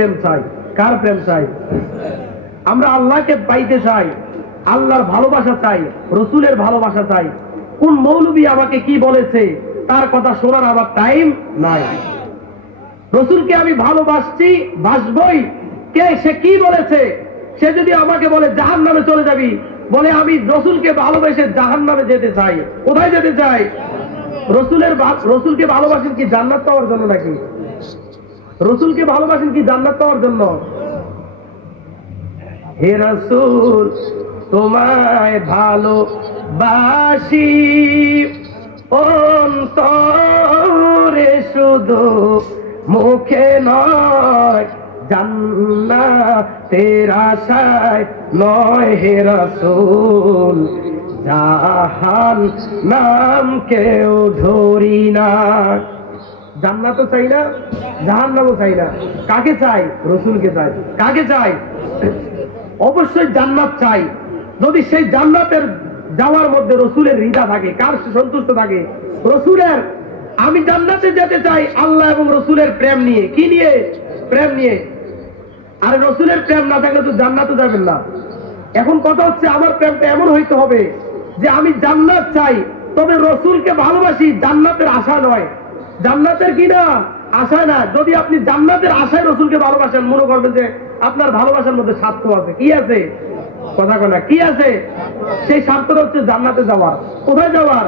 প্রেম চাই। কার প্রেম চাই? আমরা আল্লাহকে পাইতে চাই, আল্লাহর ভালোবাসা চাই, রসুলের ভালোবাসা চাই। কোন মৌলবী আমাকে কি বলেছে তার কথা শোনার আমার টাইম নাই। রসুলকে আমি ভালোবাসছি, বাসবই। কে সে কি বলেছে? সে যদি আমাকে বলে জাহান্নামে চলে যাবি, বলে আমি রসুলকে ভালোবেসে জাহান্নামে যেতে চাই। কোথায় যেতে চাই? রসুলকে ভালোবাসেন কি জান্নাত পাওয়ার জন্য নাকি? রসুলকে ভালোবাসেন কি জান্নাত পাওয়ার জন্য? হে রাসূল তোমায় ভালোবাসি অন্তরে, শুধু মুখে নয়, জান্নাতের আশায় নয়। হে রাসূল জাহান্নাম কেউ ধরি না। জান্নাতও চাই না, জাহান্নামও চাই না। কাকে চাই? রসুলকে চাই। কাকে চাই? অবশ্যই জান্নাত চাই। যদি সেই জান্নাতের যাওয়ার মধ্যে রসুলের হৃদা থাকে, কার সন্তুষ্ট থাকে? রসুলের। আমি জান্নাতে যেতে চাই আল্লাহ এবং রসুলের প্রেম নিয়ে। কি নিয়ে? প্রেম নিয়ে। আর রসুলের প্রেম না থাকলে তো জান্নাতে যাবেন না। এখন কথা হচ্ছে আমার প্রেমটা এমন হইতে হবে যে আমি জান্নাত চাই, তবে রসুলকে ভালোবাসি, জান্নাতের আশা নয়। জান্নাতের কি না? আশা না। যদি আপনি জান্নাতের আশায় রসুলকে ভালোবাসেন, মনে করবেন যে আপনার ভালোবাসার মধ্যে স্বার্থ আছে। কি আছে? কথা কনা কি আছে? সেই স্বার্থটা হচ্ছে জান্নাতে যাওয়ার। কোথায় যাওয়ার?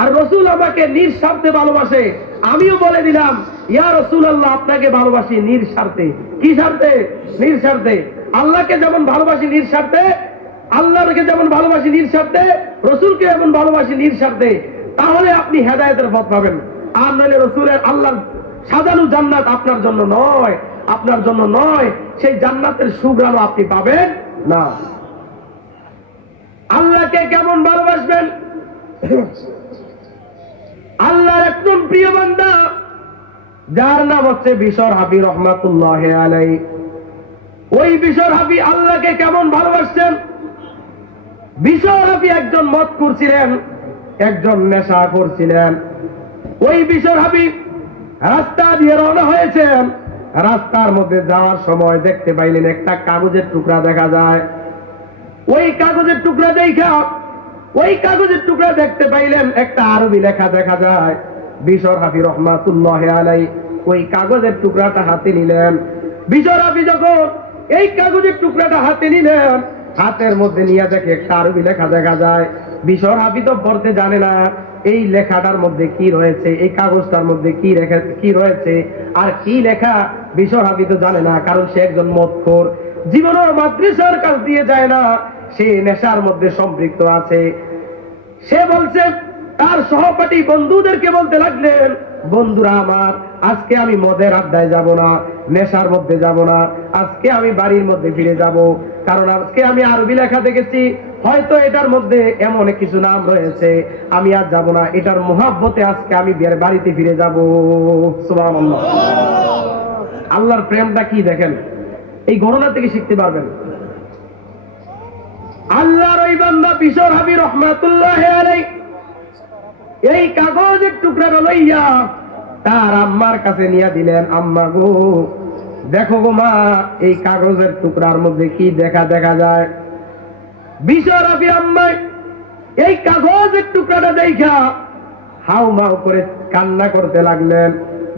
আর রসুল আমাকে নিঃস্বার্থে ভালোবাসে। আমিও বলে দিলাম ইয়া রাসূলুল্লাহ আপনাকে ভালোবাসি নিঃস্বার্থে। কি স্বার্থে? নিঃস্বার্থে। আল্লাহকে যেমন ভালোবাসি নিঃস্বার্থে, আল্লাহকে যেমন ভালোবাসি নিঃস্বার্থে, রসুলকে যেমন ভালোবাসি নিঃস্বার্থে, তাহলে আপনি হেদায়েতের পথ পাবেন। আর নইলে রসুলের আল্লাহর সাজানো জান্নাত আপনার জন্য নয়, আপনার জন্য নয়। সেই জান্নাতের সুঘ্রাণ আপনি পাবেন না। আল্লাহকে কেমন ভালোবাসবেন? আল্লাহর একজন প্রিয় বান্দা যার নাম হচ্ছে বিশর হাফি রহমাতুল্লাহ আলাইহি। ওই বিশর হাফি আল্লাহকে কেমন ভালোবাসছেন? বিশর হাফি একজন মদখোর ছিলেন, একজন নেশাখোর ছিলেন। ওই বিশর হাফি রাস্তা দিয়ে রওনা হয়েছেন। রাস্তার মধ্যে যাওয়ার সময় দেখতে পাইলেন একটা কাগজের টুকরা দেখা যায়। ওই কাগজের টুকরা দেখা, ওই কাগজের টুকরা দেখতে পাইলেন একটা আরবি লেখা দেখা যায়। বিশর হাফি রহমাতুল্লাহ আলাইহি ওই কাগজের টুকরাটা হাতে নিলেন। বিশর হাফি যখন এই কাগজের টুকরাটা হাতে নিলেন, হাতের মধ্যে নিয়ে দেখে একটা আরবি লেখা দেখা যায়। বিশর হাফি তো পড়তে জানে না এই লেখাটার মধ্যে কি রয়েছে, এই কাগজটার মধ্যে কি রয়েছে আর কি লেখা। বিশর হাফি তো জানে না, কারণ সে একজন মদখোর, জীবনের মাদ্রাসার কাছ দিয়ে যায় না, সে নেশার মধ্যে সম্পৃক্ত আছে। সে বলছে তার সহপাঠী বন্ধুদেরকে বলতে লাগলেন, বন্ধুরা আমার, আজকে আমি মদের আড্ডায় যাব না, নেশার মধ্যে যাব না, আজকে আমি বাড়ির মধ্যে ফিরে যাব। কারণ আজকে আমি আরবি লেখা দেখেছি, হয়তো এটার মধ্যে এমন কিছু নাম রয়েছে, আমি আর যাব না। এটার মুহাব্বতে আজকে আমি বাড়িতে ফিরে যাব। সুবহানাল্লাহ। আল্লাহর প্রেমটা কি দেখেন, এই ঘটনা থেকে শিখতে পারবেন। আল্লাহর ওই বান্দা বিশর হাফি রহমাতুল্লাহ আলাইহি এই কাগজের টুকরাটা লইয়া তার আম্মার কাছে নিয়ে দিলেন। আম্মা গো, দেখো গো মা, এই কাগজের টুকরার মধ্যে কি দেখা যায়। বিশর হাফি আম্মা এই কাগজের টুকরাটা দেখা হাউ মাউ করে কান্না করতে লাগলেন।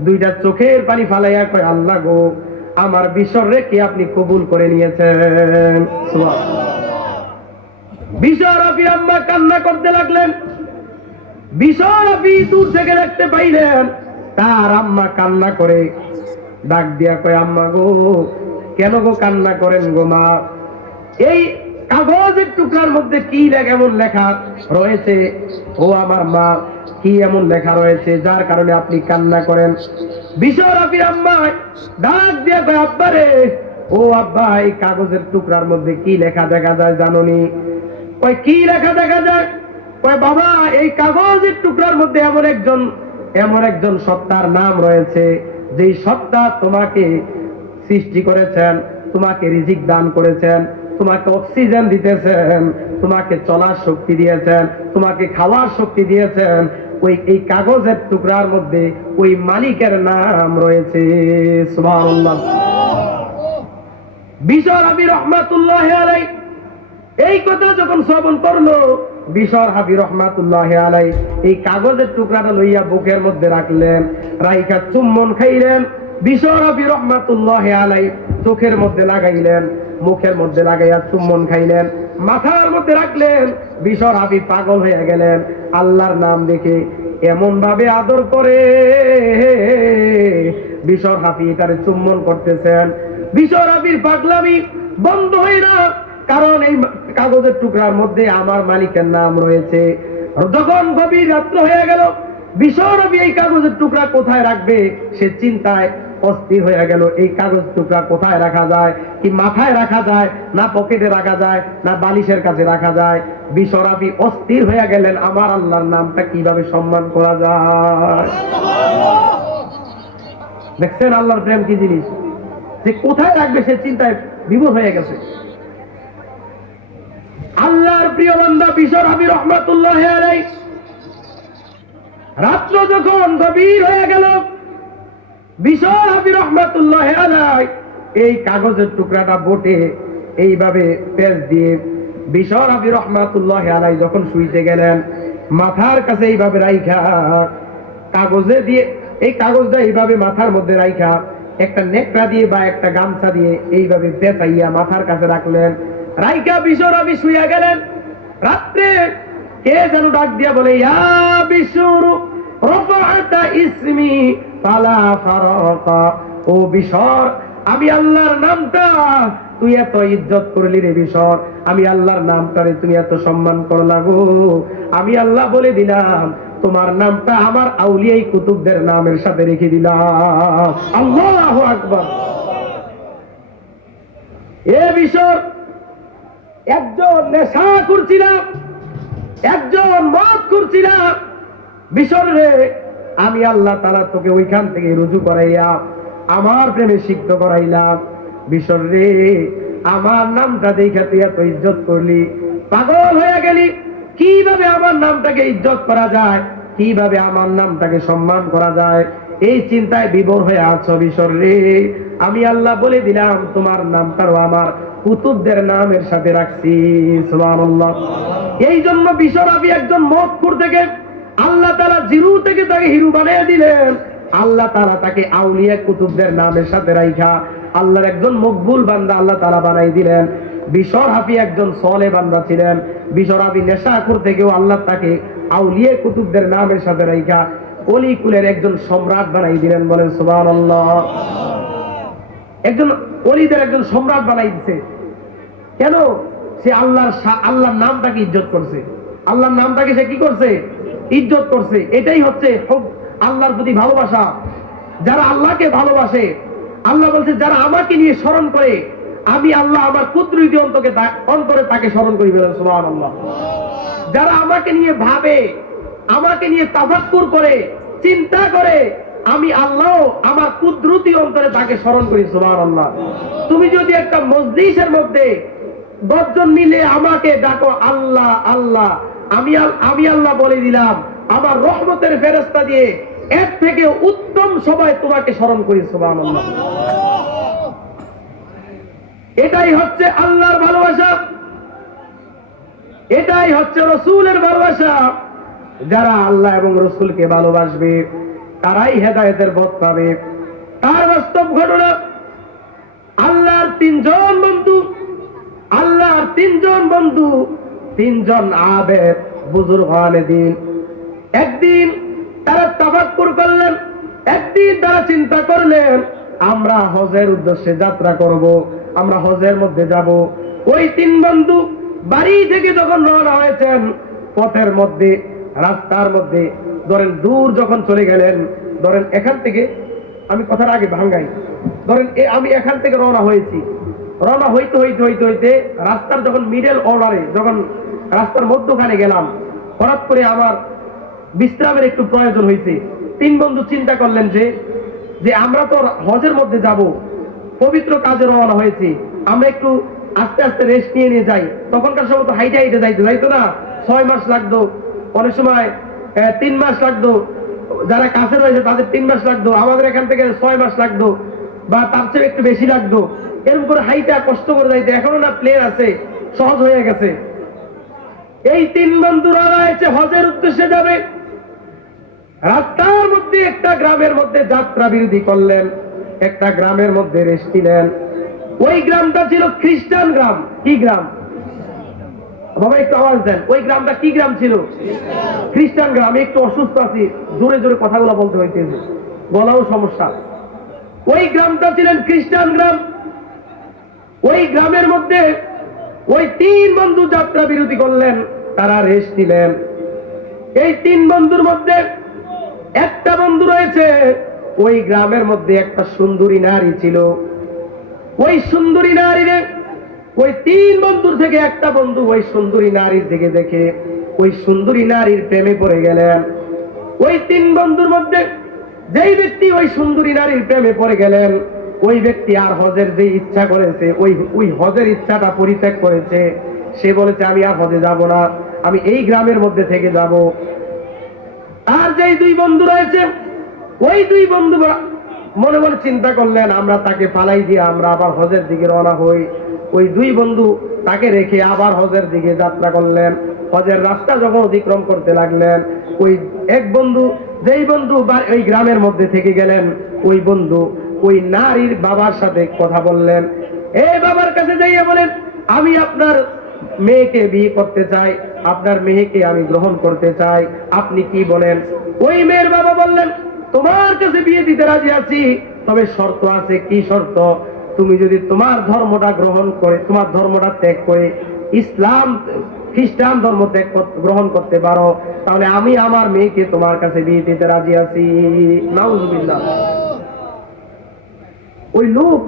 দুইটা চোখের পানি ফালাইয়া কয়, আল্লাহ গো, আমার বিশর রে কি আপনি কবুল করে নিয়েছেন। সুবহানাল্লাহ। বিশর হাফি আম্মা কান্না করতে লাগলেন। বিশর হাফি দূর থেকে দেখতে পাইলেন তার আম্মা কান্না করে, ডাক দিয়া কয়, আম্মা গো, কেন গো কান্না করেন গো মা? এই কাগজের টুকরার মধ্যে কি এমন লেখা রয়েছে ও আমার মা, কি এমন লেখা রয়েছে যার কারণে আপনি কান্না করেন? বিশর হাফি আম্মা ডাক দিয়া কয়, আব্বা রে, ও আব্বা, এই কাগজের টুকরার মধ্যে কি লেখা দেখা যায় জানোনি? কয়, কি লেখা দেখা যায়? কয়, বাবা, এই কাগজের টুকরার মধ্যে এমন একজন সত্তার নাম রয়েছে, যেই সত্তা তোমাকে সৃষ্টি করেছেন, তোমাকে রিজিক দান করেছেন, তোমাকে অক্সিজেন দিতেছেন, তোমাকে চলার শক্তি দিয়েছেন, তোমাকে খাওয়ার শক্তি দিয়েছেন। ওই এই কাগজের টুকরার মধ্যে ওই মালিকের নাম রয়েছে। সুবহানাল্লাহ। বিশর হাফি রহমাতুল্লাহ আলাই এই কথা যখন শ্রবণ করলো, বিশর হাফি রহমাতুল্লাহ আলাই এই কাগজের টুকরাটা লইয়া বুকের মধ্যে রাখলেন, রাইখা চুম্বন খাইলেন। বিশর হাফি রহমাতুল্লাহ আলাই চোখের মধ্যে লাগাইলেন, মুখের মধ্যে লাগাইয়া চুম্বন খাইলেন, মাথার মধ্যে রাখলেন। বিশর হাফি পাগল হয়ে গেলেন। আল্লাহর নাম দেখে এমন ভাবে আদর করে বিশর হাফি তারে চুম্বন করতেছেন। বিশর হাফির পাগলামি বন্ধ হয় না, কারণ এই কাগজের টুকরার মধ্যে আমার মালিকের নাম রয়েছে। যখন গভীর রাত্র হয়ে গেল, বিশর হাফি এই কাগজের টুকরা কোথায় রাখবে সে চিন্তায় অস্থির হয়ে গেল। এই কাগজ টুকরা কোথায় রাখা যায়? কি মাথায় রাখা যায়, না পকেটে রাখা যায়, না বালিশের কাছে রাখা যায়? বিশর হাফি অস্থির হয়ে গেলেন, আমার আল্লাহর নামটা কিভাবে সম্মান করা যায়। দেখছেন আল্লাহর প্রেম কি জিনিস, যে কোথায় রাখবে সে চিন্তায় বিভোর হয়ে গেছে। আল্লাহর প্রিয় বান্দা বিশর হাফি রহমাতুল্লাহ আলাইহি রাত্র যখন গভীর হয়ে গেল, বিশর হাফি রহমাতুল্লাহ আলাইহি এই কাগজের টুকরাটা বোটে এইভাবে পেঁচ দিয়ে বিশর হাফি রহমাতুল্লাহ আলাইহি যখন শুইতে গেলেন, মাথার কাছে এইভাবে রাইখা কাগজে দিয়ে এই কাগজটা এইভাবে মাথার মধ্যে রাইখা একটা নেকড়া দিয়ে বা একটা গামছা দিয়ে এইভাবে পেঁচাইয়া মাথার কাছে রাখলেন। রাইকা বিশর হাফি শুইয়া গেলেন। রাত্রে কে যেন ডাক দিয়া বলে, ইয়া বিশর রাফা'তা ইসমি ফালা ফারাকা, ও বিশর আমি আল্লাহর নামটা তুই এত ইজ্জত করলি রে বিশর, আমি আল্লাহর নামটারে তুমি এত সম্মান করলা গো, আমি আল্লাহ বলে দিলাম তোমার নামটা আমার আউলিয়াই কুতুবদের নামের সাথে রেখে দিলাম। আল্লাহু আকবার। এ বিশর, একজন নেশা করছিলাম, একজন মদ করছিলাম, বিশর রে আমি আল্লাহ তাআলা তোকে ওইখান থেকে রুজু করাইয়া আমার প্রেমে সিক্ত করাইলাম। বিশর রে আমার নামটা দেখে তুই এত ইজ্জত করলি, পাগল হয়ে গেলি, কিভাবে আমার নামটাকে ইজ্জত করা যায়, কিভাবে আমার নামটাকে সম্মান করা যায়, এই চিন্তায় বিভোর হয়ে আছো বিশর রে। আমি আল্লাহ বলে দিলাম তোমার নামটাও আমার কুতুবদের নামের সাথে রাখছি। সুবহানাল্লাহ। এই জন্য বিশর হাফি একজন মদখোর থেকে আল্লাহ তাআলা জিরু থেকে তাকে হিরু বানিয়ে দিলেন। আল্লাহ তাআলা তাকে আউলিয়া কুতুবদের নামের সাথে রাইখা আল্লাহর একজন মকবুল বান্দা আল্লাহ তাআলা বানাই দিলেন। বিশর হাফি একজন সালেহ বান্দা ছিলেন। বিশর হাফি নেশাখোর থেকেও আল্লাহ তাকে আউলিয়া কুতুবদের নামের সাথে রাইখা অলি কুলের একজন সম্রাট বানাই দিলেন। বলেন সুবহানাল্লাহ। একজন অলিদের একজন সম্রাট বানাই দিছে। কেন? সে আল্লাহর নামটাকে ইজ্জত করছে, আল্লাহর নামটাকে সে কি করছে? ইজ্জত করছে। এটাই হচ্ছে আল্লাহর প্রতি ভালোবাসা। যারা আল্লাহকে ভালোবাসে, আল্লাহ বলছে যারা আমাকে নিয়ে স্মরণ করে, আমি আল্লাহ আমার কুদরতি অন্তরে তাকে স্মরণ করি। বলেন সুবহানাল্লাহ। যারা আমাকে নিয়ে ভাবে, আমাকে নিয়ে তাফাক্কুর করে, চিন্তা করে, আমি আল্লাহ আমার কুদরতি অন্তরে তাকে স্মরণ করি। সুবহানাল্লাহ। তুমি যদি একটা মজলিসের মধ্যে 10 জন মিলে আমাকে ডাকো আল্লাহ আল্লাহ, আমি আল্লাহ বলে দিলাম আমার রহমতের ফেরেশতা দিয়ে এর থেকে উত্তম সবাই তোমাকে স্মরণ করি। সুবহানাল্লাহ। এটাই হচ্ছে আল্লাহর ভালোবাসা, এটাই হচ্ছে রাসূলের ভালোবাসা। যারা আল্লাহ এবং রাসূলকে ভালোবাসবে তারাই হেদায়েতের পথ পাবে। তার বাস্তব ঘটনা, আল্লাহর 3 জন বন্ধু, আল্লাহর 3 জন বন্ধু, 3 জন আবেদ বুজুর্গ আলেদিন, একদিন তারা তাফাক্কুর করলেন, একদিন তারা চিন্তা করলেন আমরা হজের উদ্দেশ্যে যাত্রা করব, আমরা হজের মধ্যে যাব। ওই 3 বন্ধু বাড়ি থেকে যখন রওনা হয়েছেন, পথের মধ্যে রাস্তার মধ্যে ধরেন দূর যখন চলে গেলেন, ধরেন এখান থেকে আমি কথার আগে ভাঙ্গাই, ধরেন আমি এখান থেকে রওনা হয়েছি, রওনা হইতে হইতে হইতে হইতে রাস্তার যখন মিডল অর্ডারে যখন রাস্তার মধ্যখানে গেলাম, হঠাৎ করে আমার বিশ্রামের একটু প্রয়োজন হয়েছে। 3 বন্ধু চিন্তা করলেন যে আমরা তো হজের মধ্যে যাব, পবিত্র কাজে রওনা হয়েছি, আমরা একটু আস্তে আস্তে রেস্ট নিয়ে নিয়ে যাই। তখনকার সময় তো হাইটে হাইটে যাইতো না, 6 মাস লাগতো, অনেক সময় 3 মাস লাগতো, যারা কাছে রয়েছে তাদের 3 মাস লাগতো, আমাদের এখান থেকে 6 মাস লাগতো বা তার চেয়ে একটু বেশি লাগতো। এরকম করে হাইটা কষ্ট করে যাইতে, এখনো না প্লেন আছে, সহজ হয়ে গেছে। এই 3 বন্ধু রওনা হয়েছে, হজের উদ্দেশ্যে যাবে। রাস্তার মধ্যে একটা গ্রামের মধ্যে যাত্রা বিরতি করলেন, একটা গ্রামের মধ্যে রেস্ট নিলেন। ওই গ্রামটা ছিল খ্রিস্টান গ্রাম। কি গ্রাম বাবা, একটু আওয়াজ দেন। ওই গ্রামটা কি গ্রাম ছিল? খ্রিস্টান গ্রাম। একটু অসুস্থ আছি, জোরে জোরে কথাগুলো বলতে হইতেছে, বলাও সমস্যা। ওই গ্রামটা ছিলেন খ্রিস্টান গ্রাম। ওই গ্রামের মধ্যে ওই 3 বন্ধু যাত্রা বিরতি করলেন, তারা রেস্ট নিলেন। এই 3 বন্ধুর মধ্যে একটা বন্ধু রয়েছে, ওই গ্রামের মধ্যে একটা সুন্দরী নারী ছিল। ওই সুন্দরী নারীরে ওই 3 বন্ধুর থেকে একটা বন্ধু ওই সুন্দরী নারীর দিকে দেখে ওই সুন্দরী নারীর প্রেমে পড়ে গেলেন। ওই 3 বন্ধুর মধ্যে যেই ব্যক্তি ওই সুন্দরী নারীর প্রেমে পড়ে গেলেন, ওই ব্যক্তি আর হজের যে ইচ্ছা করেছে, ওই হজের ইচ্ছাটা পরিত্যাগ করেছে। সে বলেছে আমি আর হজে যাব না, আমি এই গ্রামের মধ্যে থেকে যাব। আর যেই 2 বন্ধু রয়েছে, ওই 2 বন্ধু মনে মনে চিন্তা করলেন আমরা তাকে ফালাই দিয়ে আমরা আবার হজের দিকে রওনা হই। ওই 2 বন্ধু তাকে রেখে আবার হজের দিকে যাত্রা করলেন। হজের রাস্তা যখন অতিক্রম করতে লাগলেন, ওই এক বন্ধু, যেই বন্ধু ওই গ্রামের মধ্যে থেকে গেলেন, ওই বন্ধু ওই নারীর বাবার সাথে কথা বললেন। এই বাবার কাছে যাইয়া বলেন আমি আপনার মেয়েকে বিয়ে করতে চাই, আপনার মেয়েকে আমি গ্রহণ করতে চাই, আপনি কি বলেন? ওই মেয়ের বাবা বললেন তোমার কাছে বিয়ে দিতে রাজি আছি, তবে শর্ত আছে। কি শর্ত? তুমি যদি তোমার ধর্মটা গ্রহণ করে, তোমার ধর্মটা ত্যাগ করে ইসলাম খ্রিস্টান ধর্ম গ্রহণ করতে পারো, তাহলে আমি আমার মেয়েকে তোমার কাছে বিয়ে দিতে রাজি আছি। নাউজুবিল্লাহ। ওই লোক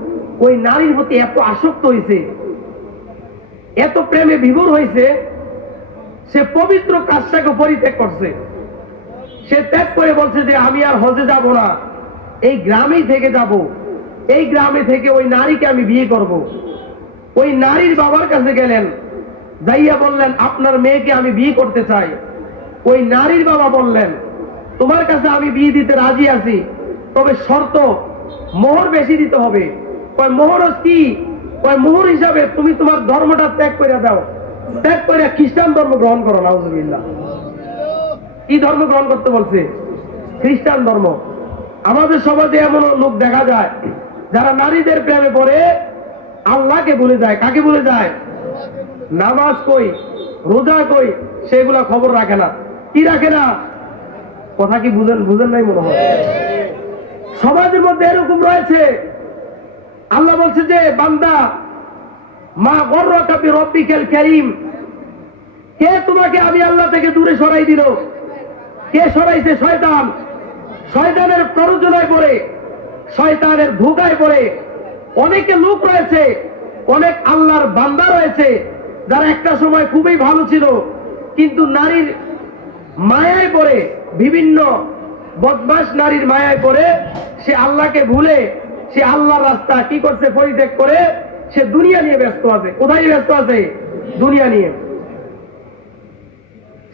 ওই নারীর প্রতি এত আসক্ত হয়েছে, এত প্রেমে বিভোর হয়েছে, সে পবিত্র কাজটাকে পরিত্যাগ করছে। সে ত্যাগ করে বলছে যে আমি আর হজে যাব না, এই গ্রামেই থেকে যাব, এই গ্রামে থেকে ওই নারীকে আমি বিয়ে করব। ওই নারীর বাবার কাছে গেলেন, যাইয়া বললেন আপনার মেয়েকে আমি বিয়ে করতে চাই। ওই নারীর বাবা বললেন তোমার কাছে আমি বিয়ে দিতে রাজি আছি, তবে শর্ত মোহর বেশি দিতে হবে। কয় মোহর কি? কয় মোহর হিসাবে তুমি তোমার ধর্মটা ত্যাগ করে দাও, ত্যাগ করে খ্রিস্টান ধর্ম গ্রহণ করো। নাউজুবিল্লাহ। কি ধর্ম গ্রহণ করতে বলছে? খ্রিস্টান ধর্ম। আমাদের সমাজে এমন লোক দেখা যায় যারা নারীদের প্রেমে পড়ে আল্লাহকে ভুলে যায়। কাকে ভুলে যায়? নামাজ কই, রোজা কই, সেগুলা খবর রাখে না। কি রাখে না? কথা কি বুঝেন নাই মনে হয়? সমাজের মধ্যে এরকম রয়েছে। আল্লাহ বলছে যে বান্দা মা গররাকা বিরব্বিকাল কারীম, কে তোমাকে আমি আল্লাহ থেকে দূরে সরাই দিল? কে সরাইছে? শয়তান। শয়তানের প্ররোচনায় পড়ে, শয়তানের ধোঁকায় পড়ে অনেকে লোক রয়েছে, অনেক আল্লাহর বান্দা রয়েছে যারা একটা সময় খুবই ভালো ছিল, কিন্তু নারীর মায়ায় পড়ে, বিভিন্ন বদমাশ নারীর মায়ায় পড়ে সে আল্লাহকে ভুলে, সে আল্লাহর রাস্তা কি করছে? পরিত্যাগ করে সে দুনিয়া নিয়ে ব্যস্ত আছে। কোথায় ব্যস্ত আছে? দুনিয়া নিয়ে।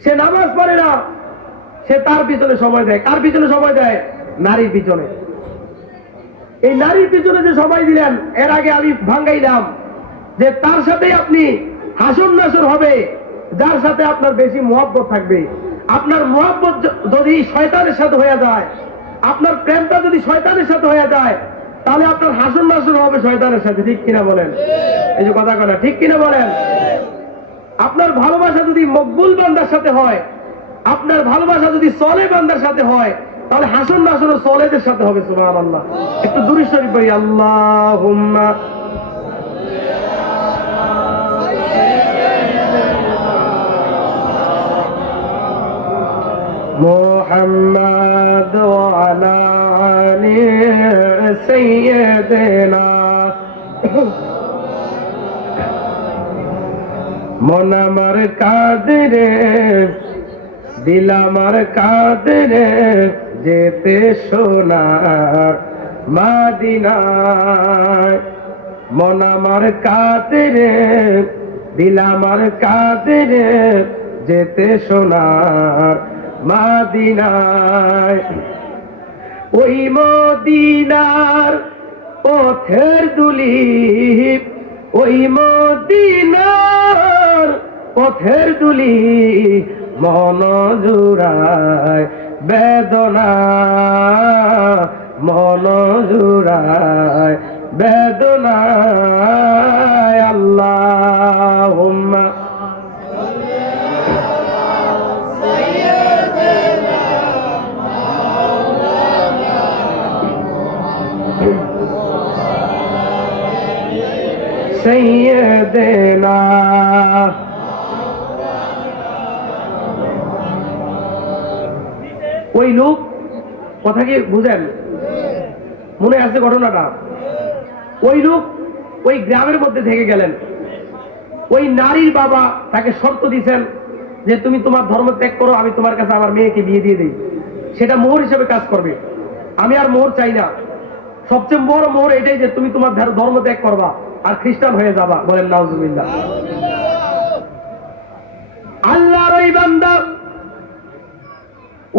সে নামাজ পড়ে না, সে তার পিছনে সময় দেয়। কার পিছনে সময় দেয়? নারীর পিছনে। এই নারীর পিছনে যে সময় দিলেন, এর আগে আমি ভাঙ্গাইলাম যে তার সাথে আপনি হাসর নাসর হবে যার সাথে আপনার বেশি মহব্বত থাকবে। আপনার মহব্বত যদি শয়তানের সাথে হয়ে যায়, আপনার প্রেমটা যদি শয়তানের সাথে হয়ে যায়, তাহলে আপনার হাসর নাসর হবে শয়তানের সাথে। ঠিক কিনা বলেন? এই যে কথা কথা, ঠিক কিনা বলেন? আপনার ভালোবাসা যদি মকবুল বান্দার সাথে হয়, আপনার ভালোবাসা যদি সলে বান্দার সাথে হয়, তাহলে হাসন নাসন সলেদের সাথে হবে। সুবহানাল্লাহ। একটু দুরূদ শরীফ পড়ি। আল্লাহুম্মা মুহাম্মাদ ওয়া আলা আলি সাইয়্যিদিনা। মন আমার কাঁদরে, দিল আমার কাঁদরে, যেতে সোনার মাদিনায়। মন আমার কাঁদরে, দিল আমার কাঁদরে, যেতে সোনার মাদিনায়। ওই মদিনার পথের দুলি, ওই মদিনার পথের দুলি মন জুড়ায় বেদনা, মন জুড়ায় বেদনায়। আল্লাহুম্মা সাইয়্যিদিনা। ওই লোক, কথা কি বুঝেন? মনে আছে ঘটনাটা? ওই লোক ওই গ্রামের মধ্যে থেকে গেলেন। ওই নারীর বাবা তাকে শর্ত দিয়েছেন যে তুমি তোমার ধর্ম ত্যাগ করো, আমি তোমার কাছে আমার মেয়েকে বিয়ে দিয়ে দিই, সেটা মোহর হিসেবে কাজ করবে। আমি আর মোহর চাই না, সবচেয়ে বড় মোহর এটাই যে তুমি তোমার ধর্ম ত্যাগ করবা আর খ্রিস্টান হয়ে যাবা। বলেন নাউজুবিল্লাহ। আল্লাহর ওই বান্দা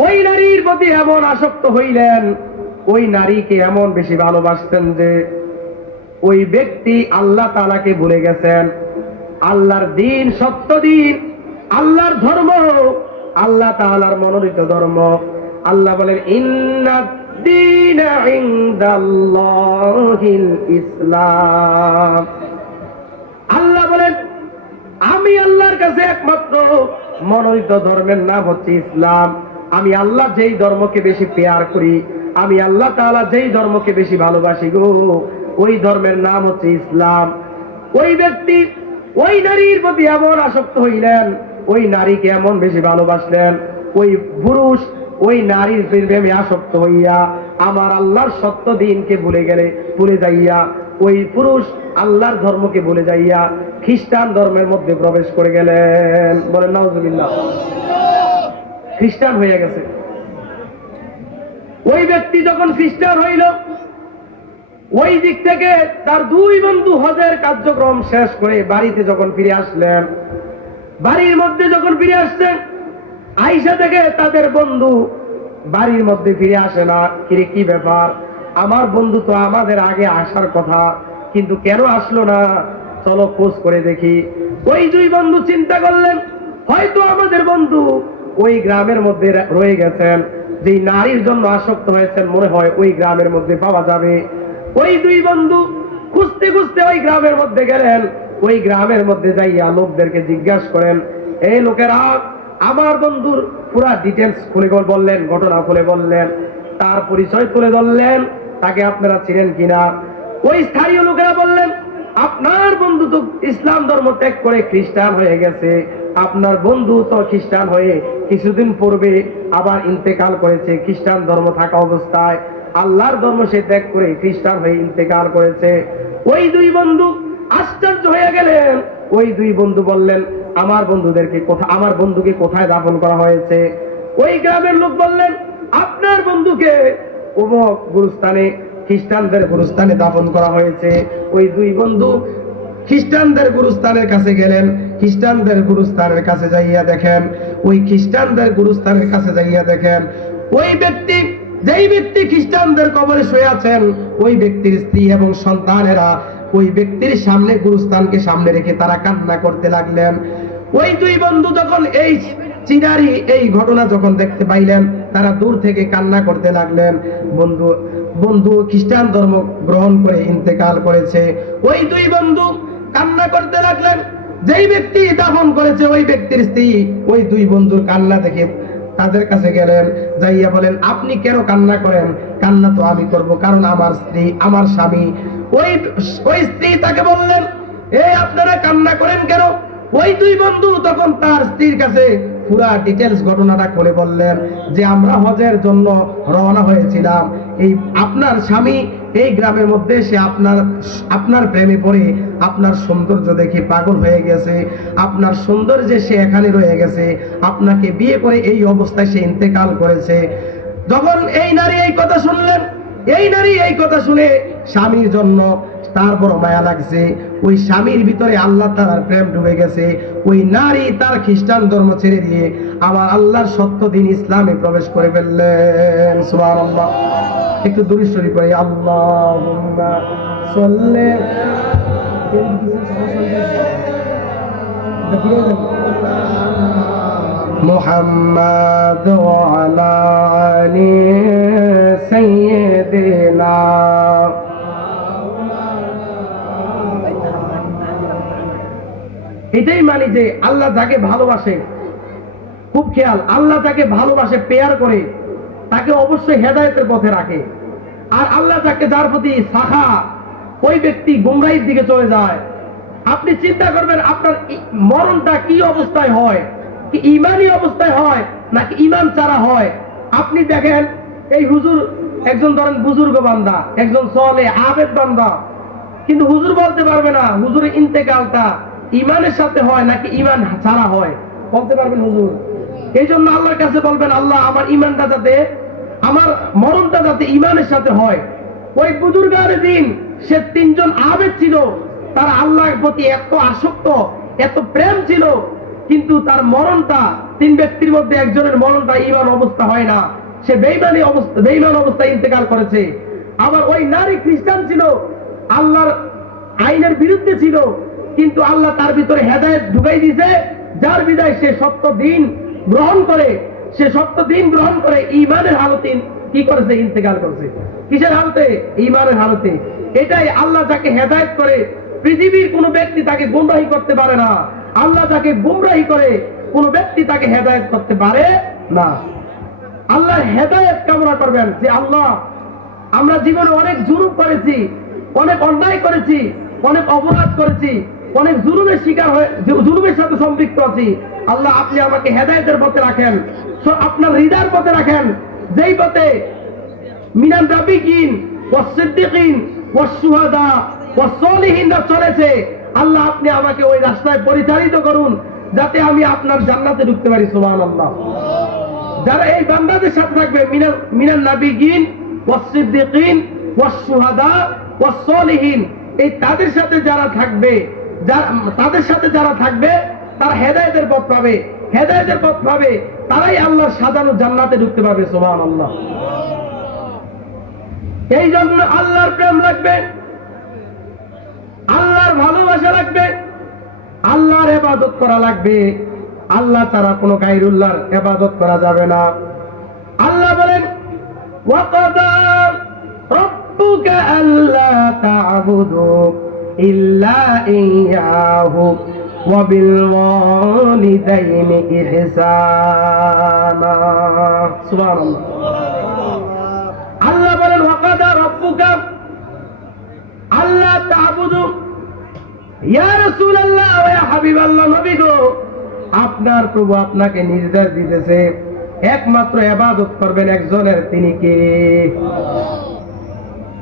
ওই নারীর প্রতি এমন আসক্ত হইলেন, ওই নারীকে এমন বেশি ভালোবাসতেন যে ওই ব্যক্তি আল্লাহ তাআলাকে ভুলে গেছেন। আল্লাহর দিন, সত্য দিন, আল্লাহর ধর্ম, আল্লাহ তাআলার মনোনীত ধর্ম। আল্লাহ বলেন ইন্নাদ-দীনা ইনদাল্লাহিল ইসলাম। আল্লাহ বলেন আমি আল্লাহর কাছে একমাত্র মনোনীত ধর্মের নাম হচ্ছে ইসলাম। আমি আল্লাহ যেই ধর্মকে বেশি পেয়ার করি, আমি আল্লাহ তাআলা যেই ধর্মকে বেশি ভালোবাসি গো, ওই ধর্মের নাম হচ্ছে ইসলাম। ওই ব্যক্তি ওই নারীর প্রতি এমন আসক্ত হইলেন, ওই নারীকে এমন বেশি ভালোবাসলেন, ওই পুরুষ ওই নারীর প্রেমে আসক্ত হইয়া আমার আল্লাহর সত্য দিনকে ভুলে যাইয়া ওই পুরুষ আল্লাহর ধর্মকে ভুলে যাইয়া খ্রিস্টান ধর্মের মধ্যে প্রবেশ করে গেলেন। বলেন নাউজুবিল্লাহ। খ্রিস্টান হয়ে গেছে। ওই ব্যক্তি যখন খ্রিস্টান হইল, ওই দিক থেকে তার দুই বন্ধু হজের কার্যক্রম শেষ করে বাড়িতে যখন ফিরে আসলেন, বাড়ির মধ্যে যখন ফিরে আসছেন, আইসা থেকে তাদের বন্ধু বাড়ির মধ্যে ফিরে আসে না। কিরে কি ব্যাপার, আমার বন্ধু তো আমাদের আগে আসার কথা, কিন্তু কেন আসলো না, চলো খোঁজ করে দেখি। ওই দুই বন্ধু চিন্তা করলেন হয়তো আমাদের বন্ধু ওই গ্রামের মধ্যে রয়ে গেছেন, যেই নারীর জন্য আসক্ত হয়েছেন মনে হয় ওই গ্রামের মধ্যে পাওয়া যাবে। ওই দুই বন্ধু খুঁজতে খুঁজতে ওই গ্রামের মধ্যে গেলেন। ওই গ্রামের মধ্যে যাইয়া লোকদেরকে জিজ্ঞাসা করেন, এই লোকেরা আমার বন্ধুর পুরা ডিটেলস খুলে বললেন, ঘটনা খুলে বললেন, তার পরিচয় তুলে ধরলেন, তাকে আপনারা চিনেন কিনা। ওই স্থানীয় লোকেরা বললেন আপনার বন্ধু তো ইসলাম ধর্ম ত্যাগ করে খ্রিস্টান হয়ে গেছে, আপনার বন্ধু তো খ্রিস্টান হয়ে কিছুদিন পূর্বে আবার ইন্তেকাল করেছে। খ্রিস্টান ধর্ম থাকা অবস্থায় আল্লাহর ধর্ম সে ত্যাগ করে খ্রিস্টান হয়ে ইন্তেকাল করেছে। ওই দুই বন্ধু আশ্চর্য হয়ে গেলেন। ওই দুই বন্ধু বললেন আমার বন্ধুকে কোথায় দাফন করা হয়েছে? ওই গ্রামের লোক বললেন আপনার বন্ধুকে অমুক গুরুস্থানে, খ্রিস্টানদের গুরুস্থানে দাফন করা হয়েছে। ওই দুই বন্ধু খ্রিস্টানদের গুরুস্থানের কাছে গেলেন। খ্রিস্টানদের গুরুস্থানের কাছে যাইয়া দেখেন, ওই খ্রিস্টানদের গুরুস্থানের কাছে যাইয়া দেখেন ওই ব্যক্তি, যেই ব্যক্তি খ্রিস্টানদের কবরে শুয়ে আছেন, ওই ব্যক্তির স্ত্রী এবং সন্তানেরা ওই ব্যক্তির সামনে, গুরুস্থানকে সামনে রেখে তারা কান্না করতে লাগলেন। ওই দুই বন্ধু যখন এই চিনারি এই ঘটনা যখন দেখতে পাইলেন, তারা দূর থেকে কান্না করতে লাগলেন। বন্ধু খ্রিস্টান ধর্ম গ্রহণ করে ইন্তেকাল করেছে। ওই দুই বন্ধু কান্না করতে লাগলেন। যেই ব্যক্তি দাফন করেছে ওই ব্যক্তির স্ত্রী ওই দুই বন্ধুর কান্না দেখে তাদের কাছে গেলেন, যাইয়া বলেন আপনি কেন কান্না করেন? কান্না তো আমি করব, কারণ আমার স্ত্রী, আমার স্বামী। ওই স্ত্রী তাকে বললেন এই আপনারা কান্না করেন কেন? ওই দুই বন্ধু তখন তার স্ত্রীর কাছে পুরা ডিটেলস ঘটনাটা করে বললেন যে আমরা হজের জন্য রওনা হয়েছিলাম, এই আপনার স্বামী এই গ্রামের মধ্যে সে আপনার প্রেমে পড়ে আপনার সৌন্দর্য দেখে পাগল হয়ে গেছে, আপনার সৌন্দর্যে সে এখানে রয়ে গেছে, আপনাকে বিয়ে করে এই অবস্থায় সে ইন্তেকাল করেছে। যখন এই নারী এই কথা শুনলেন, এই নারী এই কথা শুনে স্বামীর জন্য তার বড় মায়া লাগছে। ওই স্বামীর ভিতরে আল্লাহ তাআলার প্রেম ডুবে গেছে। ওই নারী তার খ্রিস্টান ধর্ম ছেড়ে দিয়ে আমার আল্লাহর সত্য দিন ইসলামে প্রবেশ করে ফেললেন। সুবহানাল্লাহ। একটু দুরূদ শরীফ পড়ি। আল্লাহুম্মা সাল্লি মুহাম্মাদ ওয়া আলা আলি সাইয়্যিদিনা। এটাই মানি যে আল্লাহ যাকে ভালোবাসে, খুব খেয়াল, আল্লাহ যাকে ভালোবাসে পেয়ার করে তাকে অবশ্যই হেদায়েতের পথে রাখে। আর আল্লাহ যাকে, যার প্রতি সাখা, ওই ব্যক্তি গুমরাহির দিকে চলে যায়। আপনি চিন্তা করবেন আপনার মরণটা কি অবস্থায় হয়, কি ইমানি অবস্থায় হয় নাকি ইমান ছাড়া হয়। আপনি দেখেন এই হুজুর একজন ধরেন বুজুর্গ বান্দা, একজন সলে আবেদ বান্দা, কিন্তু হুজুর বলতে পারবে না হুজুরের ইন্তেকালটা ইমানের সাথে হয় নাকি ইমান ছাড়া হয়, বলতে পারবেন হুজুর। এই জন্য আল্লাহর কাছে বলবেন, আল্লাহ আমার ইমানটা যাতে, আমার মরণটা যাতে ইমানের সাথে হয়। ওই বুজুর্গার দিন সে তিনজন আবেদ ছিল, তার আল্লাহর প্রতি এত আসক্ত, এত প্রেম ছিল, কিন্তু তার মরণটা, তিন ব্যক্তির মধ্যে একজনের মরণটা ইমান অবস্থা হয় না, সে বেঈমান অবস্থায় ইন্তেকাল করেছে। আবার ওই নারী খ্রিস্টান ছিল, আল্লাহর আইনের বিরুদ্ধে ছিল, কিন্তু আল্লাহ তার ভিতরে হেদায়েত ঢুকাই দিয়েছে, যার বিদায় সে সত্য দিন গ্রহণ করে, সে সত্য দিন গ্রহণ করে ঈমানের হালতে কি করেছে, ইন্তেকাল করেছে। কিসের হালতে? ঈমানের হালতে। এটাই আল্লাহ যাকে হেদায়েত করে, পৃথিবীর কোন ব্যক্তি তাকে গুমরাহি করতে পারে না। আল্লাহ যাকে গুমরাহি করে, কোন ব্যক্তি তাকে হেদায়েত করতে পারে না। আল্লাহ হেদায়েত কামনা করবেন যে আল্লাহ আমরা জীবনে অনেক জুলুম করেছি, অনেক অন্যায় করেছি, অনেক অপরাধ করেছি, অনেক জুলুমের শিকার হয়ে, জুলুমের সাথে সম্পৃক্ত আছি। আল্লাহ আপনি আমাকে হেদায়েতের পথে রাখেন, আপনার হৃদয়ের পথে রাখেন, যেই পথে মিনান নাবিয়িন ওয়াস সিদ্দিকিন ওয়াস শুহাদা ওয়াস সালিহিনরা চলেছে। আল্লাহ আপনি আমাকে ওই রাস্তায় পরিচালিত করুন, যাতে আমি আপনার জান্নাতে ঢুকতে পারি। সুবহানাল্লাহ। যারা এই বান্দাদের সাথে থাকবে, মিনান নাবিয়িন ওয়াস সিদ্দিকিন ওয়াস শুহাদা ওয়াস সালিহিন, এই তাদের সাথে যারা থাকবে, তাদের সাথে যারা থাকবে তারা হেদায়েতের পথ পাবে, হেদায়েতের পথ পাবে, তারাই আল্লাহর সাজানো জান্নাতে ঢুকতে পারবে। সুবহানাল্লাহ। এই জন্য আল্লাহর প্রেম লাগবে, আল্লাহর ভালোবাসা লাগবে, আল্লাহর ইবাদত করা লাগবে। আল্লাহ ছাড়া কোনো গায়রুল্লাহর ইবাদত করা যাবে না। আল্লাহ বলেন, ওয়াকাদা রাব্বুকা আল্লা তা'বুদু ইল্লা ইয়াহু ওয়া বিল ওয়ালিদাইনি ইহসানা। সুবহানাল্লাহ। আল্লাহ বলেন, ওয়াকাদা রাব্বুকা আল্লা তা'বুদু, ইয়া রাসূলুল্লাহ ওয়া ইয়া হাবিবাল্লাহ, নবী গো, আপনার প্রভু আপনাকে নির্দেশ দিতেছে একমাত্র ইবাদত করবেন একজনের, তিনি কে?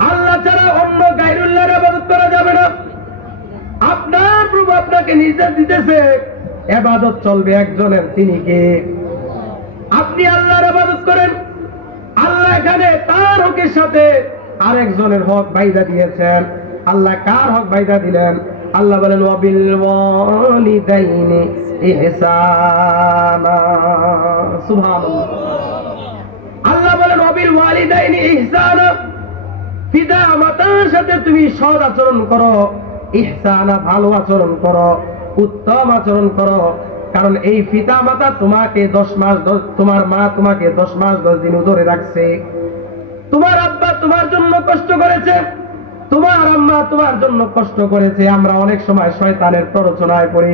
আল্লাহ ছাড়া অন্য গায়রুল্লাহর ইবাদত করা যাবে না। আপনার প্রভু আপনাকে নির্দেশ দিতেছে ইবাদত চলবে একজনের, তিনি কে? আপনি আল্লাহর ইবাদত করেন। আল্লাহ এখানে তার হকের সাথে আরেকজনের হক বাইদা দিয়েছেন। আল্লাহ কার হক বাইদা দিলেন? আল্লাহ বলেন, ওয়া বিল ওয়ালিদাইনি ইহসানা। সুবহানাল্লাহ। আল্লাহ বলেন, ওয়া বিল ওয়ালিদাইনি ইহসানা, পিতা মাতার সাথে তুমি সৎ আচরণ করো, ইহসানা ভালো আচরণ করো, উত্তম আচরণ করো। কারণ এই পিতা মাতা তোমাকে 10 মাস, তোমার মা তোমাকে 10 মাস 10 দিন ধরে রাখছে। তোমার আব্বা তোমার জন্য কষ্ট করেছে, তোমার আম্মা তোমার জন্য কষ্ট করেছে। আমরা অনেক সময় শয়তানের প্ররোচনায় পড়ে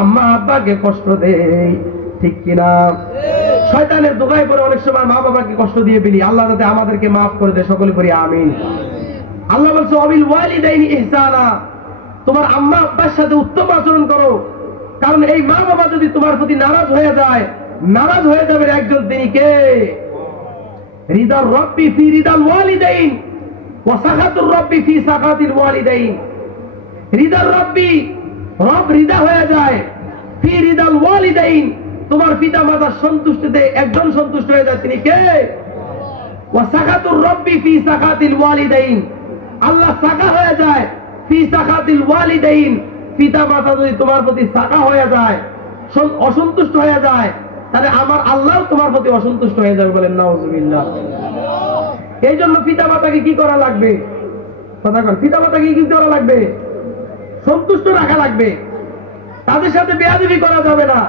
আম্মা আব্বাকে কষ্ট দেই, ঠিক কিনা? শয়তানের দোকায় পড়ে অনেক সময় মা বাবাকে কষ্ট দিয়ে ফেলি। আল্লাহ যাতে আমাদেরকে মাফ করে দেয়, সকলে করি আমিন। আল্লাহ বলছে, ওয়াবিল ওয়ালিদাইনি ইহসানা, তোমার আম্মা আব্বার সাথে উত্তম আচরণ করো। কারণ এই মা বাবা যদি তোমার প্রতি নারাজ হয়ে যায়, নারাজ হয়ে যাবে একজন, তিনি কে? রিদার রব্বি ফি রিদাল ওয়ালিদাইন ওয়া সাখাতুর রব্বি ফি সাখাতিল ওয়ালিদাইন। রিদার রব্বি, রব রিদা হয়ে যায়, ফি রিদাল ওয়ালিদাইন, তোমার পিতা মাতার সন্তুষ্টিতে একজন সন্তুষ্ট হয়ে যায়, তিনি কে? ওয়া সাখাতুর রব্বি ফি সাখাতিল ওয়ালিদাইন, আল্লাহ সাখা হয়ে যায় ফি সাখাতিল ওয়ালিদাইন। পিতা মাতা যদি তোমার প্রতি সাখা হয়ে যায়, অসন্তুষ্ট হয়ে যায়, তাহলে আমার আল্লাহ তোমার প্রতি অসন্তুষ্ট হয়ে যাবে। বলেন নাউজুবিল্লাহ। এই জন্য পিতা মাতাকে কি করা লাগবে? কথা বল, পিতা মাতাকে কি করা লাগবে? সন্তুষ্ট রাখা লাগবে। তাদের সাথে বেয়াদবি করা যাবে না।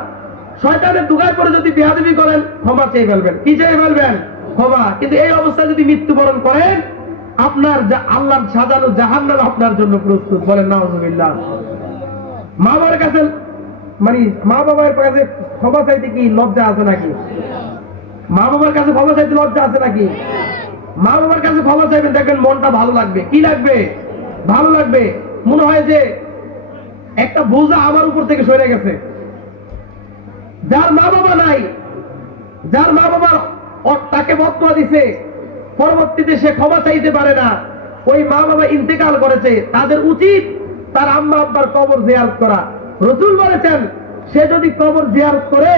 শয়তানের দুগায় পরে যদি বেয়াদবি করেন, ক্ষমা চেয়ে ফেলবেন। কি চেয়ে ফেলবেন? ক্ষমা। কিন্তু এই অবস্থায় যদি মৃত্যুবরণ করেন, আপনার আল্লাহর সাজানো জাহান্নাম আপনার জন্য প্রস্তুত। বলেন নাউজুবিল্লাহ। মা বাবার কাছে মানে মা বাবার কাছে ক্ষমা চাইতে কি লজ্জা আছে নাকি? মা বাবার কাছে ক্ষমা চাইতে লজ্জা আছে নাকি? মা বাবার কাছে ক্ষমা চাইবেন, দেখবেন মনটা ভালো লাগবে। কি লাগবে? ভালো লাগবে। মনে হয় যে একটা বোঝা আমার উপর থেকে সরে গেছে। যার মা বাবা নাই, যার মা বাবা তাকে বদদুয়া দিছে, পরবর্তীতে সে ক্ষমা চাইতে পারে না, ওই মা বাবা ইন্তেকাল করেছে, তাদের উচিত তার আম্মা আব্বার কবর জিয়ারত করা। রাসূল বলেছেন, সে যদি কবর জিয়ারত করে,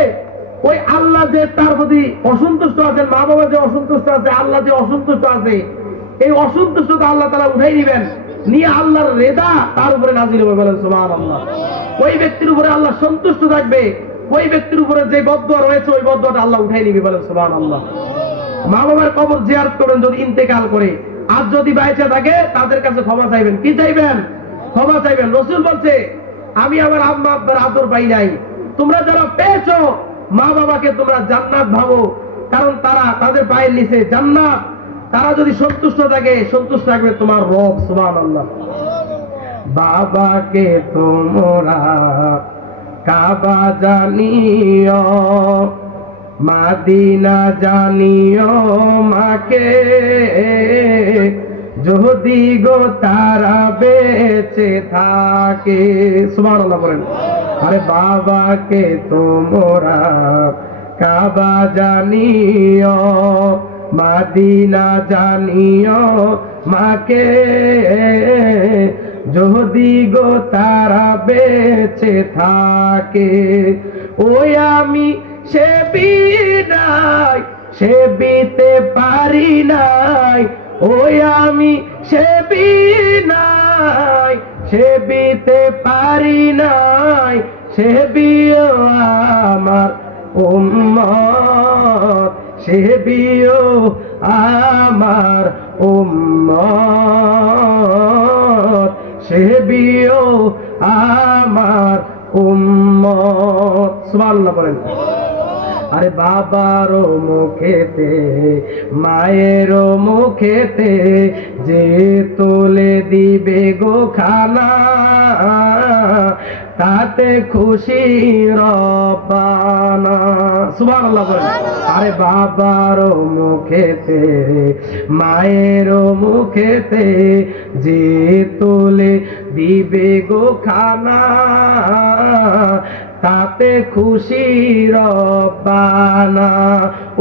ওই আল্লাহ যে তার প্রতি অসন্তুষ্ট আছেন, মা বাবা যে অসন্তুষ্ট আছে, আল্লাহ যে অসন্তুষ্ট আছে, এই অসন্তুষ্টতা আল্লাহ তাআলা উঠাই দিবেন, নিয়ে আল্লাহর রেদা তার উপরে নাযিল হবে। বলেন সুবহানাল্লাহ। ওই ব্যক্তির উপরে আল্লাহ সন্তুষ্ট থাকবে, ওই ব্যক্তির উপরে যে বদদুয়া রয়েছে, ওই বদদুয়াটা আল্লাহ উঠাই নিবে। বলেন সুবহানাল্লাহ। মা বাবার কবর জিয়ারত করেন যদি ইন্তেকাল করে, আর যদি বাইচা থাকে, তাদের কাছে ক্ষমা চাইবেন। কি চাইবেন? ক্ষমা চাইবেন। রাসূল বলছে, আমি আমার আম্মা আব্বার আদর পাই নাই, তোমরা যারা পেয়েছো, মা বাবাকে তোমরা জান্নাত ভাবো, কারণ তারা তাদের পায়ের নিচে জান্নাত। তারা যদি সন্তুষ্ট থাকে, সন্তুষ্ট থাকবে তোমার রব। সুবহানাল্লাহ। বাবাকে তোমরা কাবা জানিও, মাদিনা জানিও মাকে, যদি গো তারা বেঁচে থাকে। সুবহানাল্লাহ বলেন। আরে বাবাকে তোমরা কাবা জানিও, মাদিনা জানিও মাকে, যদি গো তারা বেঁচে থাকে। ওই আমি সে বিনাই, সে বিতে পারি নাই, ওই আমি সে বিনাই, সে বিতে পারি নাই, সে বিও আমার উম্মত, সে বিও আমার উম্মত, সে বিও আমার উম্মত। সুবহানাল্লাহ বলেন। আরে বাবারও মুখেতে, মায়েরও মুখেতে, যে তোলে দিবে গো খানা, তাতে খুশি রব্বানা। সুবহানাল্লাহ বলেন। আরে বাবারও মুখেতে, মায়েরও মুখেতে, যে তোলে দিবে গো খানা, তাতে খুশি রব্বানা।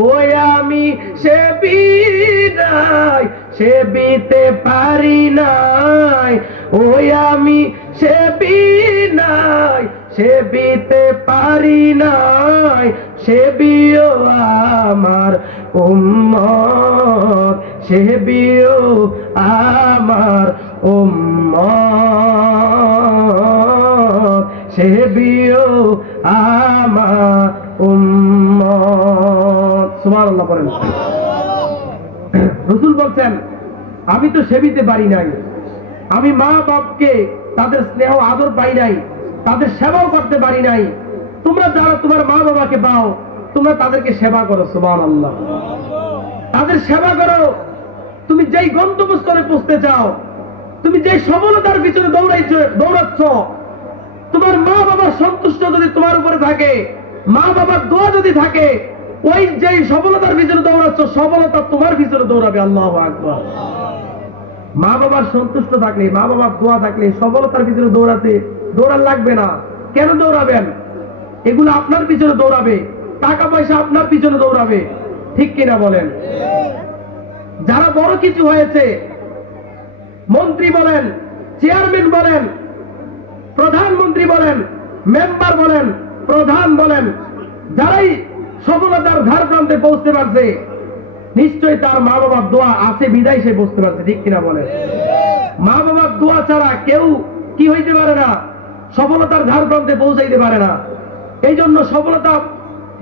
ওই আমি সে বিনাই, সে বিতে পারি নাই, ওই আমি সে বিনাই, সে বিতে পারি নাই, সে বিও আমার উম্মত, সে বিও আমার উম্মত, সে বিও আমার উম্মত। সুবহানাল্লাহ বলেন। রাসূল বলছেন, আমি তো সেবিতে পারি নাই, আমি মা বাপকে তাদের স্নেহ আদর পাই নাই, তাদের সেবাও করতে পারি নাই। তোমরা যারা তোমার মা বাবাকে পাও, তোমরা তাদেরকে সেবা করো। সুবহানাল্লাহ। তাদের সেবা করো। তুমি যেই গন্তব্যস্থলে পৌঁছতে চাও, তুমি যেই সফলতার পিছনে দৌড়াচ্ছ, তোমার মা বাবার সন্তুষ্ট যদি তোমার উপরে থাকে, মা বাবার দোয়া যদি থাকে, ওই যেই সফলতার পিছনে দৌড়াচ্ছ, সফলতা তোমার পিছনে দৌড়াবে। আল্লাহু আকবার। মা বাবার সন্তুষ্ট থাকলে, মা বাবার দোয়া থাকলে, সফলতার পিছনে দৌড়ান লাগবে না। কেন দৌড়াবেন? এগুলো আপনার পিছনে দৌড়াবে, টাকা পয়সা আপনার পিছনে দৌড়াবে। ঠিক কিনা বলেন? যারা বড় কিছু হয়েছে, মন্ত্রী বলেন, চেয়ারম্যান বলেন, প্রধানমন্ত্রী বলেন, মেম্বার বলেন, প্রধান বলেন, যারাই সফলতার ধার প্রান্তে পৌঁছতে পারছে, নিশ্চয়ই তার মা বাবার দোয়া আছে বিদায় সে বুঝতে পারছে। ঠিক কিনা বলেন? মা বাবার দোয়া ছাড়া কেউ কি হইতে পারে না, সফলতার ধার প্রান্তে পৌঁছাইতে পারে না। এই জন্য সফলতা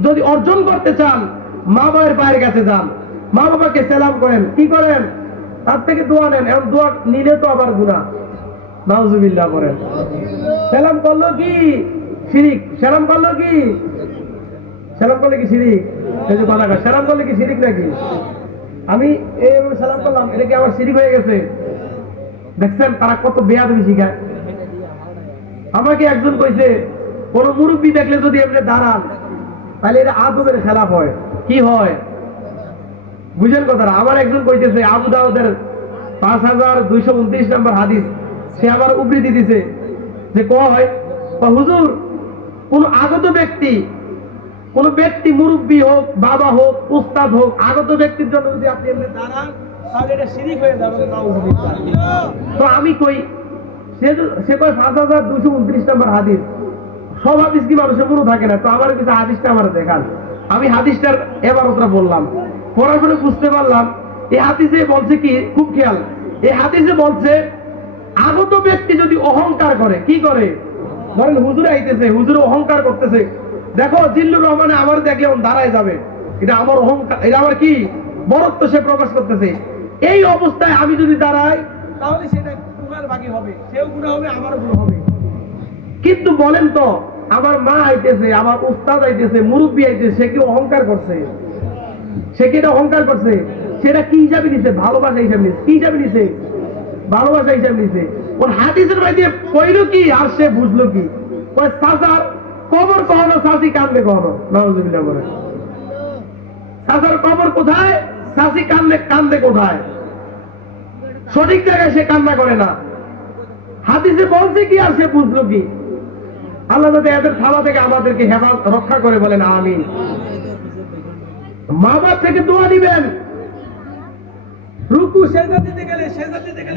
যদি অর্জন করতে চান, মা বাবার পায়ের কাছে যান। মা বাবাকে সালাম করেন, কি করেন? তার থেকে দোয়া নেন। এখন দোয়া নিলে তো আবার গুনাহ, নাউজুবিল্লাহ করেন। সালাম করলো কি শিরিক? সালাম করলো কি? সালাম করলে কি শিরিক? এই যে বালাগা, সালাম করলে কি শিরিক নাকি? আমি এইভাবে সালাম করলাম, এটা কি আমার শিরিক হয়ে গেছে? দেখছেন তারা কত বেয়াদবি শিখায়। আমাকে একজন কইছে, কোন মুরব্বী দেখলে যদি এমনি দাঁড়ান তাহলে এটা আদবের খেলাফ হয়। কি হয় বুঝেন কথাটা? আমার একজন কইতেছে আবু দাউদের 5229 নম্বর হাদিস, সে আবার উদ্ধৃতি দিতেছে যে কয়, হুজুর কোন আগত ব্যক্তি, কোন ব্যক্তি মুরব্বী হোক, বাবা হোক, উস্তাদ হোক, আগত ব্যক্তির জন্য যদি আপনি এমনি দাঁড়ান তাহলে এটা শিরিক হয়ে যাবে। তো আমি কই, সে কয় 5229 নম্বর হাদিস। সব হাদিস কি মানুষের মনে থাকে না? তো আমার কিছু হাদিসটা আমার দেখান। আমি হাদিসটার এবারতটা বললাম, পড়াশোনা বুঝতে পারলাম। এই হাদিসে বলছে কি, খুব খেয়াল, এই হাদিসে বলছে আগত ব্যক্তি যদি অহংকার করে, কি করে? ধরেন হুজুরে আইতেছে, হুজুরে অহংকার করতেছে, দেখো জিল্লুর রহমানে আমার দেখলে দাঁড়ায় যাবে, এটা আমার অহংকার, এটা আমার কি বড়ত্ব সে প্রকাশ করতেছে। এই অবস্থায় আমি যদি দাঁড়াই তাহলে সেটা গুনার ভাগী হবে, সেও গুনাহ হবে, আমারও গুনাহ হবে। কিন্তু বলেন তো, আমার মা আইতেছে, আমার উস্তাদ আইতেছে, মুরব্বী আইতেছে, সে কি অহংকার করছে? সে কি এটা অহংকার করছে? সেটা কি হিসাবে নিছে? ভালোবাসা হিসাবে নিছে। কি হিসাবে নিছে? ভালোবাসা হিসাবে নিছে। ওর হাদিসের মধ্যে কইলো কি আর সে বুঝলো কি? ওই সাসার কবর কখনো সাসি কান্দে কখনো, নাউজুবিল্লাহ বলে। সাসার কবর কোথায়, সাসি কান্দে, কান্দে কোথায়? সঠিক জায়গায় সে কান্না করে না। হাদিসে বলছে কি আর সে বুঝলো কি? আল্লাহ যাতে এদের থাবা থেকে আমাদেরকে হেফাজত রক্ষা করে, বলেন আমিন। মা বাপ থেকে দোয়া দিবেন। রুকু সেজদা দিতে গেলে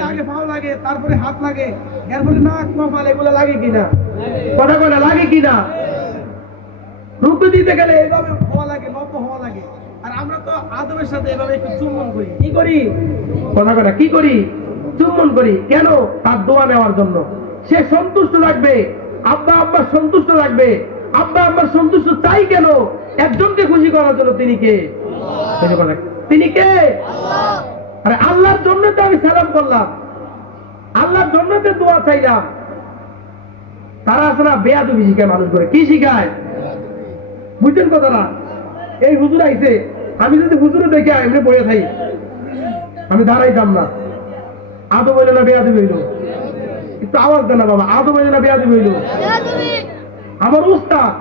আগে পাও লাগে, তারপরে হাত লাগে, এরপরে নাক কপাল এগুলো লাগে কিনা? কথা কথা লাগে কিনা? রুকু দিতে গেলে এইভাবে হওয়া লাগে, নত হওয়া লাগে। আর আমরা তো আদবের সাথে এভাবে একটু চুম্বন করি। কি করি? কথা কথা কি করি? চুম্বন করি। কেন? তার দোয়া নেওয়ার জন্য। সে সন্তুষ্ট রাখবে, আব্বা আব্বা সন্তুষ্ট রাখবে। আব্বা আব্বা সন্তুষ্ট চাই কেন? একজনকে খুশি করার জন্য। তিনি কে? তিনি কে? আরে আল্লাহর জন্য তো আমি সালাম করলাম, আল্লাহর জন্য তো দোয়া চাইলাম। তারা আছে না বেয়াদবি শিখায় মানুষ করে। কি শিখায় বুঝছেন কথা না? এই হুজুর আইছে, আমি যদি হুজুরে দেখে এমনি বইয়া থাকি, আমি দাঁড়াইতাম না। আদব হইল না বেয়াদবি হইল? একটু আওয়াজ দেন না বাবা, আদব হইল না বেয়াদবি হইল? আমার উস্তাদ,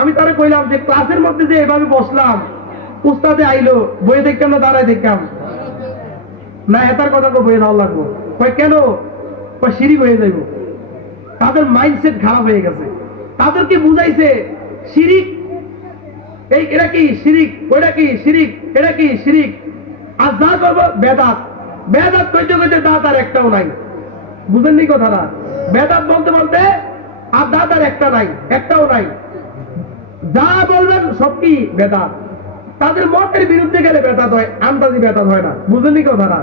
আমি তারে কইলাম যে ক্লাসের মধ্যে যে এভাবে বসলাম, উস্তাদে আইলো, বইয়ে দেখতাম না দাঁড়ায় দেখতাম না, এটার কথা তো বইয়ে নেওয়া লাগবো। কয় কেন? কয় শিরিক হয়ে যাইব। তাদের মাইন্ডসেট খারাপ হয়ে গেছে। তাদেরকে বুঝাইছে শিরিক, এই এটা কি শিরিক, ওইটা কি শিরিক, এটা কি শিরিক। আর যা করবো বেদাত, বেদাত কইতে কইতে দাঁত আর একটাও নাই। বুঝেননি কথাটা? বেদাত বলতে বলতে আর দাঁত আর একটা নাই, একটাও নাই। যা বলবেন সব কি বেদাত। তাদের মতের বিরুদ্ধে গেলে বেদাত হয়, আন্দাজি বেদাত হয় না। বুঝেননি কথাটা?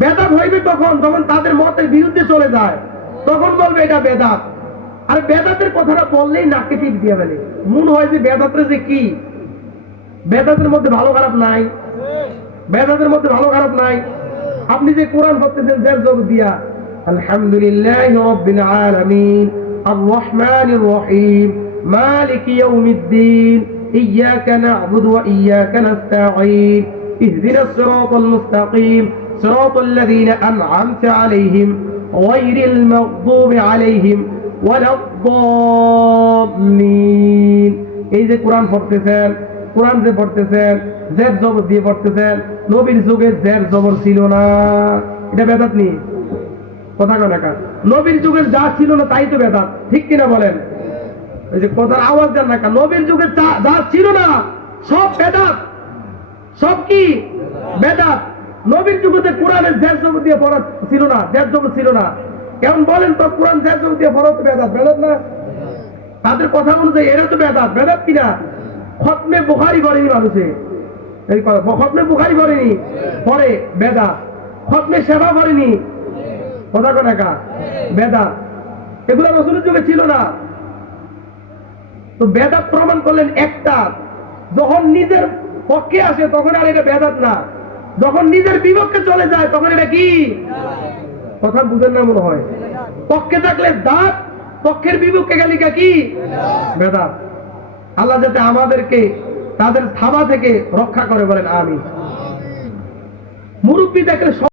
বেদাত হইবে তখন যখন তাদের মতের বিরুদ্ধে চলে যায়, তখন বলবে এটা বেদাত। আর বেদাতের কথাটা বললেই নাকে টিপ দিয়ে ফেলে। মনে হয় যে বেদাতের যে কি, বেদাতের মধ্যে ভালো খারাপ নাই, বেদাতের মধ্যে ভালো খারাপ নাই। আপনি যে কোরআন পড়তেছেন জের জব দিয়া, আলহামদুলিল্লাহি রাব্বিল আলামিন আর রহমানির রহিম মালিকি ইয়াউমিদ্দিন ইয়্যাকা না'বুদু ওয়া ইয়্যাকা নাস্তাঈন ইহদিনাস সিরাতাল মুস্তাকিম সিরাতাল লাযীনা আন'আমতা আলাইহিম গায়রিল মাগদুবি আলাইহিম ওয়ালাদ-দাল্লিন। এই যে কোরআন পড়তেছেন, কোরআন যে পড়তেছেন জের জবর দিয়ে পড়তেছেন, নবীর যুগে জের জবর ছিল না, এটা বেদাত নেই। কথা কয় না? নবীর যুগে যা ছিল না তাই তো বেদাত, ঠিক কিনা বলেন? এই যে কথার আওয়াজ দেন না। নবীর যুগে যা ছিল না সব বেদাত, সব কি বেদাত। নবীর যুগে কোরআনের জের জবর দিয়ে পড়া ছিল না, জের জবর ছিল না। কেমন বলেন তো? কোরআন জের জবর দিয়ে পড়া তো বেদাত, বেদাত না? তাদের কথা অনুযায়ী এরা তো বেদাত, বেদাত কিনা? খতমে বুখারী করেনি মানুষে, এই খতমে বুখারী করেনি, পরে বেদাত। খতমে সেবা করেনি, কথা কয় না? বেদাত। এগুলো রাসূলের যুগে ছিল না। তো বেদাত প্রমাণ করলেন একটা, যখন নিজের পক্ষে আসে তখন আর এটা বেদাত না, যখন নিজের বিপক্ষে চলে যায় তখন এটা কি? কথা বুঝেন না মনে হয়। পক্ষে থাকলে দাঁত, পক্ষের বিপক্ষে গেলে কি? বেদাত। আল্লাহ যাতে আমাদেরকে তাদের থাবা থেকে রক্ষা করে, বলেন আমিন। মুরব্বী দেখলে